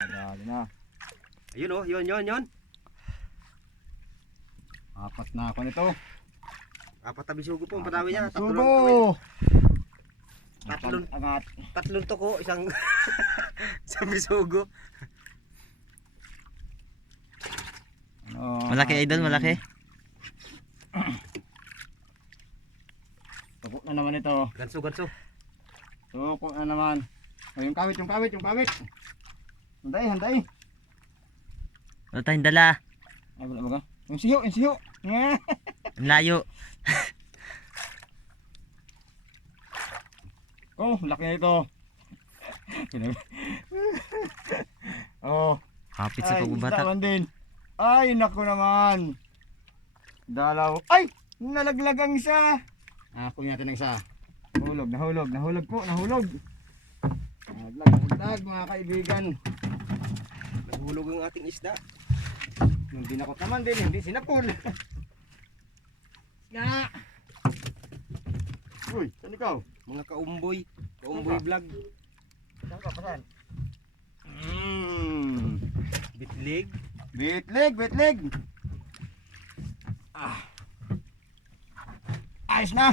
Dali na. Ayun oh, yun. Apat na ako nito. Apat na bisugo po ang padawi niya. Sugo! Angat. Tatlong toko, isang isang bisugo. Malaki idol, malaki. Tuko na naman ito. Ganso. Tuko na naman. O, yung kawit. Handay. Wala tayong dala. Ay, wala ba ka? Yung siyo. Ang layo. Oh, laki na ito. Oh. Kapit sa Ay, pagbabata. isda din. Ay, naku naman. Dalaw. Ay, nalaglag ang isa. Kunin natin ang isa. Nahulog po. Nalaglag mga kaibigan. Nahulog ang ating isda. Yung dinakot naman din, hindi sinapol. Nga. Uy, saan ikaw? Mga kaumboy vlog. Saan ka? Pasan? Bitlig. Bitlig. Ayos na.